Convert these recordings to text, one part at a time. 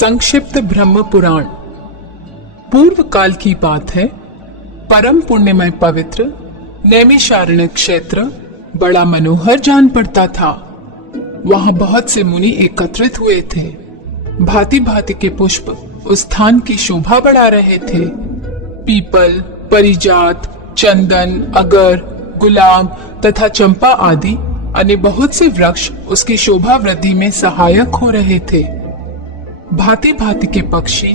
संक्षिप्त ब्रह्म पुराण। पूर्व काल की बात है। परम पुण्यमय पवित्र नैमिषारण्य क्षेत्र बड़ा मनोहर जान पड़ता था। वहां बहुत से मुनि एकत्रित हुए थे। भांति भांति के पुष्प उस स्थान की शोभा बढ़ा रहे थे। पीपल, परिजात, चंदन, अगर, गुलाब तथा चंपा आदि अन्य बहुत से वृक्ष उसकी शोभा वृद्धि में सहायक हो रहे थे। भांति भांति के पक्षी,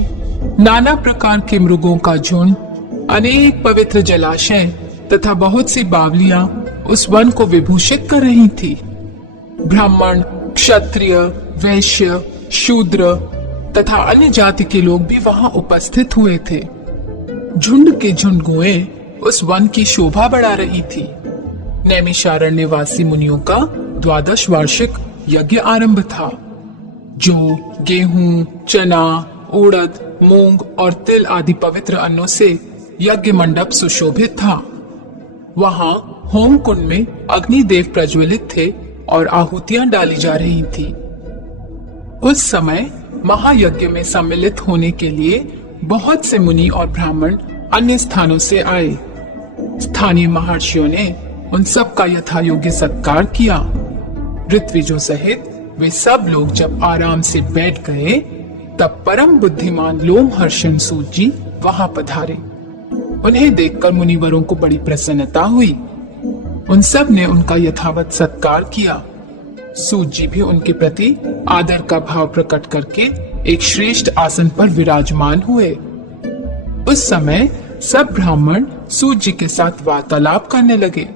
नाना प्रकार के मृगों का झुंड, अनेक पवित्र जलाशय तथा बहुत सी बावलियां उस वन को विभूषित कर रही थी। ब्राह्मण, क्षत्रिय, वैश्य, शूद्र तथा अन्य जाति के लोग भी वहां उपस्थित हुए थे। झुंड के झुंड गौएं उस वन की शोभा बढ़ा रही थी। नैमिषारण्य वासी मुनियों का 12 वार्षिक यज्ञ आरंभ था, जो गेहूं, चना, उड़द, मूंग और तिल आदि पवित्र अन्नों से यज्ञ मंडप सुशोभित था। वहां होम कुंड में अग्निदेव प्रज्वलित थे और आहुतियां डाली जा रही थी। उस समय महायज्ञ में सम्मिलित होने के लिए बहुत से मुनि और ब्राह्मण अन्य स्थानों से आए। स्थानीय महर्षियों ने उन सब का यथा योग्य सत्कार किया। ऋत्विजों सहित वे सब लोग जब आराम से बैठ गए, तब परम बुद्धिमान लोमहर्षण सूत जी वहां पधारे। उन्हें देखकर मुनिवरों को बड़ी प्रसन्नता हुई। उन सब ने उनका यथावत सत्कार किया। सूत जी भी उनके प्रति आदर का भाव प्रकट करके एक श्रेष्ठ आसन पर विराजमान हुए। उस समय सब ब्राह्मण सूत जी के साथ वार्तालाप करने लगे।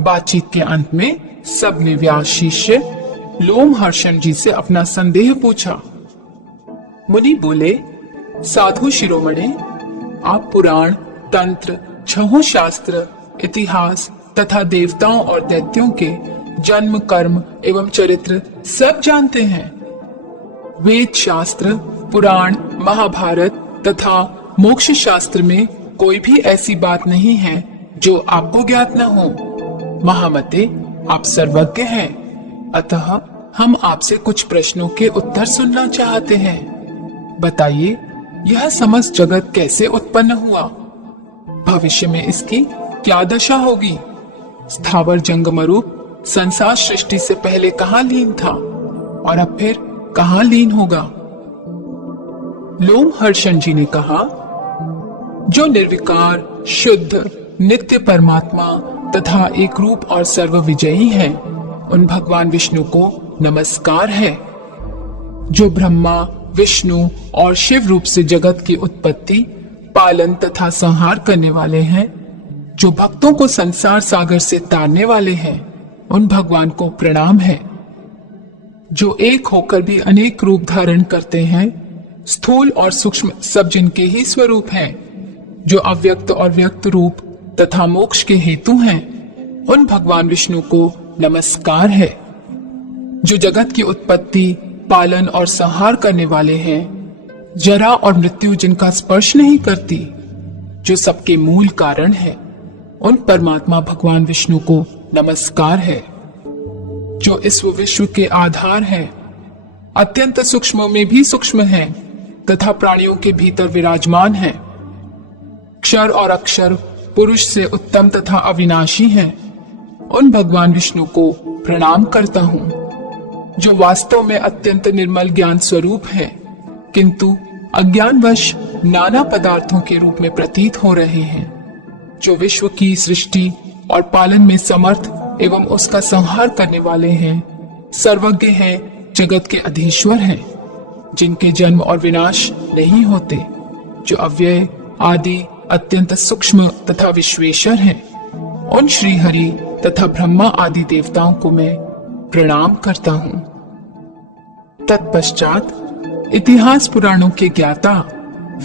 बातचीत के अंत में सब ने व्यास शिष्य लोमहर्षण जी से अपना संदेह पूछा। मुनि बोले, साधु शिरोमणे, आप पुराण, तंत्र, छहों शास्त्र, इतिहास तथा देवताओं और दैत्यों के जन्म, कर्म एवं चरित्र सब जानते हैं। वेद शास्त्र, पुराण, महाभारत तथा मोक्ष शास्त्र में कोई भी ऐसी बात नहीं है जो आपको ज्ञात न हो। महामते, आप सर्वज्ञ हैं, अतः हम आपसे कुछ प्रश्नों के उत्तर सुनना चाहते हैं। बताइए, यह समस्त जगत कैसे उत्पन्न हुआ? भविष्य में इसकी क्या दशा होगी? स्थावर जंगम रूप संसार सृष्टि से पहले कहाँ लीन था और अब फिर कहाँ लीन होगा? लोमहर्षण जी ने कहा, जो निर्विकार, शुद्ध, नित्य परमात्मा तथा एक रूप और सर्व विजयी है, उन भगवान विष्णु को नमस्कार है। जो ब्रह्मा, विष्णु और शिव रूप से जगत की उत्पत्ति, पालन तथा संहार करने वाले हैं, जो भक्तों को संसार सागर से तारने वाले हैं, उन भगवान को प्रणाम है। जो एक होकर भी अनेक रूप धारण करते हैं, स्थूल और सूक्ष्म सब जिनके ही स्वरूप हैं, जो अव्यक्त और व्यक्त रूप तथा मोक्ष के हेतु हैं, उन भगवान विष्णु को नमस्कार है। जो जगत की उत्पत्ति, पालन और संहार करने वाले हैं, जरा और मृत्यु जिनका स्पर्श नहीं करती, जो सबके मूल कारण है, उन परमात्मा भगवान विष्णु को नमस्कार है। जो इस विश्व के आधार हैं, अत्यंत सूक्ष्म में भी सूक्ष्म हैं तथा प्राणियों के भीतर विराजमान हैं, क्षर और अक्षर, पुरुष से उत्तम तथा अविनाशी हैं, उन भगवान विष्णु को प्रणाम करता हूँ। जो वास्तव में अत्यंत निर्मल ज्ञान स्वरूप है, किंतु अज्ञानवश नाना पदार्थों के रूप में प्रतीत हो रहे हैं, जो विश्व की सृष्टि और पालन में समर्थ एवं उसका संहार करने वाले हैं, सर्वज्ञ हैं, जगत के अधीश्वर हैं, जिनके जन्म और विनाश नहीं होते, जो अव्यय, आदि, अत्यंत सूक्ष्म तथा विश्वेश्वर हैं, उन श्री हरि तथा ब्रह्मा आदि देवताओं को मैं प्रणाम करता हूँ। तत्पश्चात इतिहास पुराणों के ज्ञाता,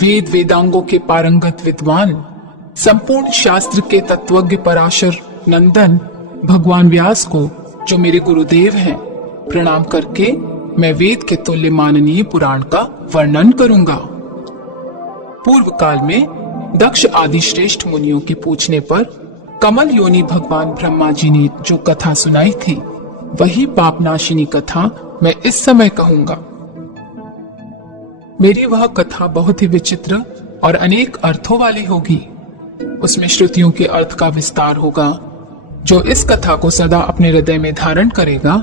वेद वेदांगों के पारंगत विद्वान, संपूर्ण शास्त्र के तत्वज्ञ पराशर नंदन भगवान व्यास को, जो मेरे गुरुदेव हैं, प्रणाम करके मैं वेद के तुल्य माननीय पुराण का वर्णन करूंगा। पूर्व काल में दक्ष आदि श्रेष्ठ मुनियों के पूछने पर कमल योनि भगवान ब्रह्मा जी ने जो कथा सुनाई थी, वही पापनाशिनी कथा मैं इस समय कहूंगा। मेरी वह कथा बहुत ही विचित्र और अनेक अर्थों वाली होगी। उसमें श्रुतियों के अर्थ का विस्तार होगा। जो इस कथा को सदा अपने हृदय में धारण करेगा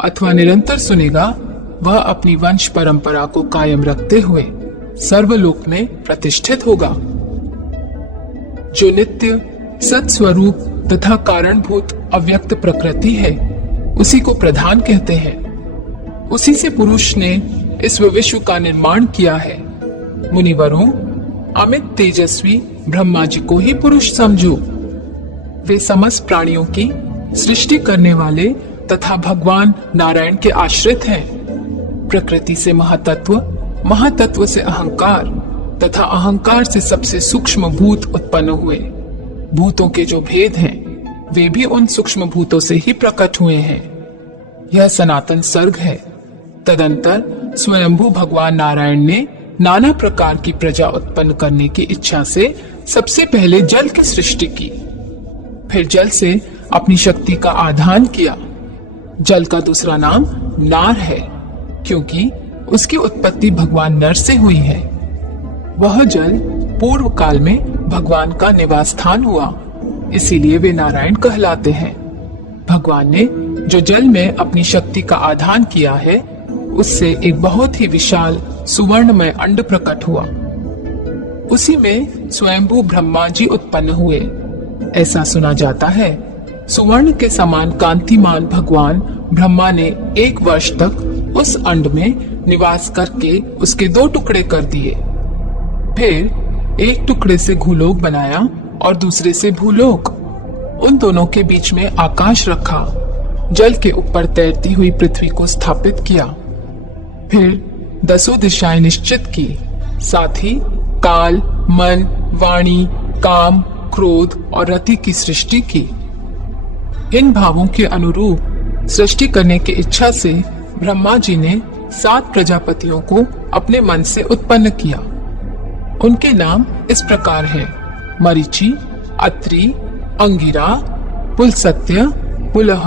अथवा निरंतर सुनेगा, वह अपनी वंश परंपरा को कायम रखते हुए सर्वलोक में प्रतिष्ठित होगा। जो नित्य सत्स्वरूप तथा कारणभूत अव्यक्त प्रकृति है, उसी को प्रधान कहते हैं। उसी से पुरुष ने इस विश्व का निर्माण किया है। मुनिवरों, अमित तेजस्वी ब्रह्मा जी को ही पुरुष समझो। वे समस्त प्राणियों की सृष्टि करने वाले तथा भगवान नारायण के आश्रित हैं। प्रकृति से महातत्व, महातत्व से अहंकार तथा अहंकार से सबसे सूक्ष्म भूत उत्पन्न हुए। भूतों के जो भेद हैं, वे भी उन सूक्ष्म भूतों से ही प्रकट हुए हैं। यह सनातन सर्ग है। तदंतर स्वयंभू भगवान नारायण ने नाना प्रकार की प्रजा उत्पन्न करने की इच्छा से सबसे पहले जल की सृष्टि की। फिर जल से अपनी शक्ति का आधान किया। जल का दूसरा नाम नार है, क्योंकि उसकी उत्पत्ति भगवान नर से हुई है। वह जल पूर्व काल में भगवान का निवास स्थान हुआ, इसीलिए वे नारायण कहलाते हैं। भगवान ने जो जल में अपनी शक्ति का आधान किया है, उससे एक बहुत ही विशाल सुवर्णमय अंड प्रकट हुआ। उसी में स्वयंभू ब्रह्मा जी उत्पन्न हुए। ऐसा सुना जाता है, सुवर्ण के समान कांतिमान भगवान ब्रह्मा ने 1 वर्ष तक उस अंड में निवास करके उसके 2 टुकड़े कर दिए। फिर एक टुकड़े से भूलोक बनाया और दूसरे से भूलोक। उन दोनों के बीच में आकाश रखा। जल के ऊपर तैरती हुई पृथ्वी को स्थापित किया। फिर 10 दिशाएं निश्चित की। साथ ही काल, मन, वाणी, काम, क्रोध और रति की सृष्टि की। इन भावों के अनुरूप सृष्टि करने की इच्छा से ब्रह्मा जी ने 7 प्रजापतियों को अपने मन से उत्पन्न किया। उनके नाम इस प्रकार हैं: मरीचि, अत्रि, अंगिरा, पुलस्त्य, पुलह,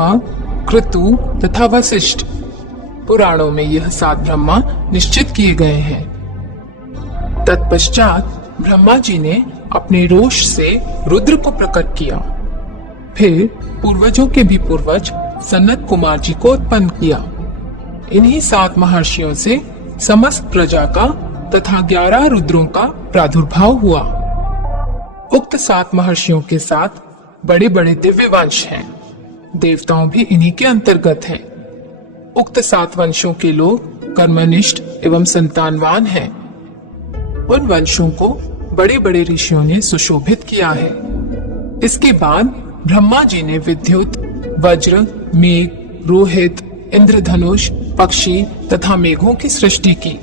क्रतु तथा वशिष्ठ। पुराणों में यह 7 ब्रह्मा निश्चित किए गए हैं। तत्पश्चात ब्रह्मा जी ने अपने रोष से रुद्र को प्रकट किया। फिर पूर्वजों के भी पूर्वज सनत कुमार जी को उत्पन्न किया। इन्हीं 7 महर्षियों से समस्त प्रजा का तथा 11 रुद्रों का प्रादुर्भाव हुआ। उक्त 7 महर्षियों के साथ बड़े बड़े दिव्य वंश हैं। देवताओं भी इन्हीं के अंतर्गत हैं। उक्त 7 वंशों के लोग कर्मनिष्ठ एवं संतानवान हैं। उन वंशों को बड़े बड़े ऋषियों ने सुशोभित किया है। इसके बाद ब्रह्मा जी ने विद्युत, वज्र, मेघ, रोहित, इंद्रधनुष, पक्षी तथा मेघों की सृष्टि की।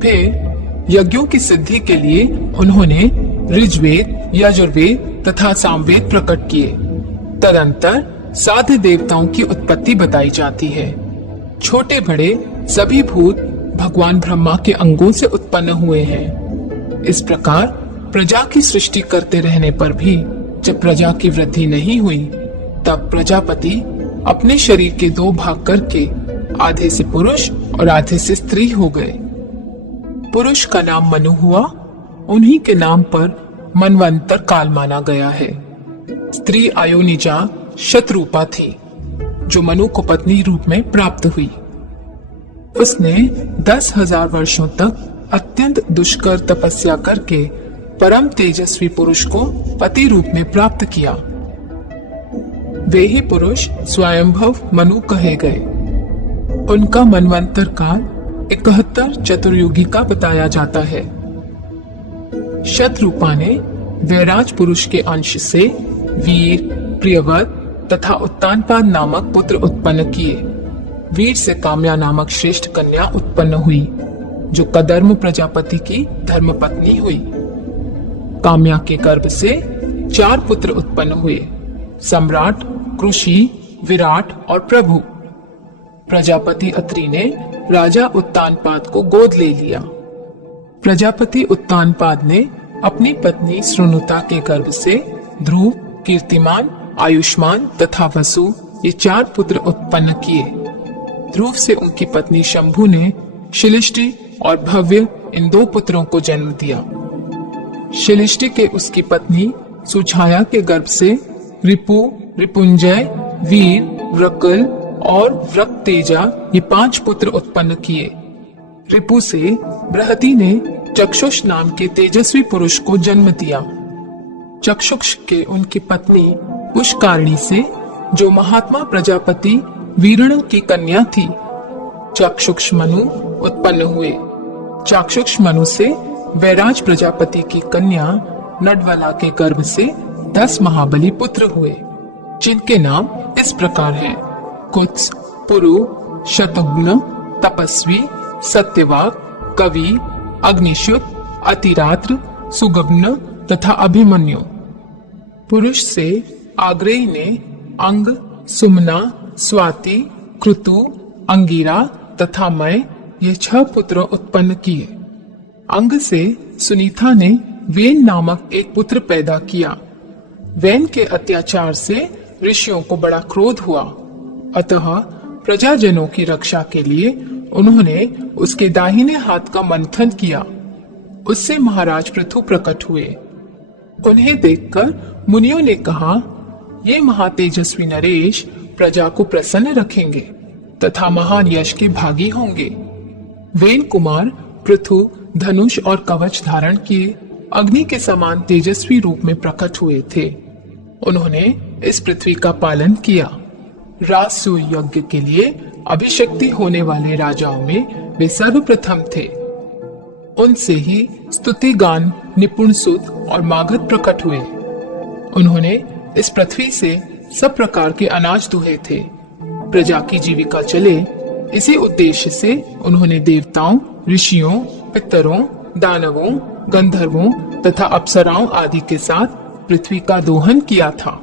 फिर यज्ञों की सिद्धि के लिए उन्होंने ऋग्वेद, यजुर्वेद तथा सामवेद प्रकट किए। तदंतर साध्य देवताओं की उत्पत्ति बताई जाती है। छोटे बड़े सभी भूत भगवान ब्रह्मा के अंगों से उत्पन्न हुए हैं। इस प्रकार प्रजा की सृष्टि करते रहने पर भी जब प्रजा की वृद्धि नहीं हुई, तब प्रजापति अपने शरीर के 2 भाग करके आधे से पुरुष और आधे से स्त्री हो गए। पुरुष का नाम मनु हुआ। उन्हीं के नाम पर मनवंतर काल माना गया है। स्त्री आयोनिजा शतरूपा थी, जो मनु को पत्नी रूप में प्राप्त हुई। उसने 10,000 वर्षों तक अत्यंत दुष्कर तपस्या करके परम तेजस्वी पुरुष को पति रूप में प्राप्त किया। वे ही पुरुष स्वयंभव मनु कहे गए। उनका मनवंतर काल 71 चतुर्युगी का बताया जाता है। शतरूपा ने वैराज पुरुष के अंश से वीर, प्रियव्रत तथा उत्तानपाद नामक पुत्र उत्पन्न किए। वीर से काम्या नामक श्रेष्ठ कन्या उत्पन्न हुई, जो कदर्म प्रजापति की धर्मपत्नी हुई। काम्या के गर्भ से 4 पुत्र उत्पन्न हुए: सम्राट, कृषि, विराट और प्रभु। प्रजापति अत्रि ने राजा उत्तानपाद को गोद ले लिया। प्रजापति उत्तानपाद ने अपनी पत्नी श्रुनुता के गर्भ से ध्रुव, कीर्तिमान, आयुष्मान तथा वसु ये 4 पुत्र उत्पन्न किए। ध्रुव से उनकी पत्नी शंभु ने शिलिष्टि और भव्य इन 2 पुत्रों को जन्म दिया। शिलिष्टि के उसकी पत्नी सुछाया के गर्भ से रिपु, रिपुंजय, वीर, व्रकल और व्रकतेजा ये 5 पुत्र उत्पन्न किए। रिपु से बृहति ने चक्षुष नाम के तेजस्वी पुरुष को जन्म दिया। चक्षुष के उनकी पत्नी पुष्कारणी से, जो महात्मा प्रजापति वीरण की कन्या थी, चक्षुष मनु उत्पन्न हुए। चक्षुष मनु से वैराज प्रजापति की कन्या नडवला के गर्भ से 10 महाबली पुत्र हुए, जिनके नाम इस प्रकार हैं: कुत्स, पुरु, शतघ्न, तपस्वी, सत्यवाक, कवि, अग्निशुत, अतिरात्र, सुगम्न तथा अभिमन्यु। पुरुष से आग्रेय ने अंग, सुमना, स्वाति, कृतु, अंगिरा तथा मय ये 6 पुत्र उत्पन्न किए। अंग से सुनीता ने वेन नामक एक पुत्र पैदा किया। वेन के अत्याचार से ऋषियों को बड़ा क्रोध हुआ, अतः प्रजाजनों की रक्षा के लिए उन्होंने उसके दाहिने हाथ का मंथन किया। उससे महाराज पृथु प्रकट हुए। उन्हें देखकर मुनियों ने कहा, ये महातेजस्वी नरेश प्रजा को प्रसन्न रखेंगे तथा महान यश के भागी होंगे। वेन कुमार पृथु धनुष और कवच धारण किए अग्नि के समान तेजस्वी रूप में प्रकट हुए थे। उन्होंने इस पृथ्वी का पालन किया। राजसूय यज्ञ के लिए अभिषक्ति होने वाले राजाओं में वे सर्वप्रथम थे। उनसे ही स्तुति गान निपुण सुत और मागध प्रकट हुए। उन्होंने इस पृथ्वी से सब प्रकार के अनाज दुहे थे। प्रजा की जीविका चले, इसी उद्देश्य से उन्होंने देवताओं, ऋषियों, पितरों, दानवों, गंधर्वों तथा अप्सराओं आदि के साथ पृथ्वी का दोहन किया था।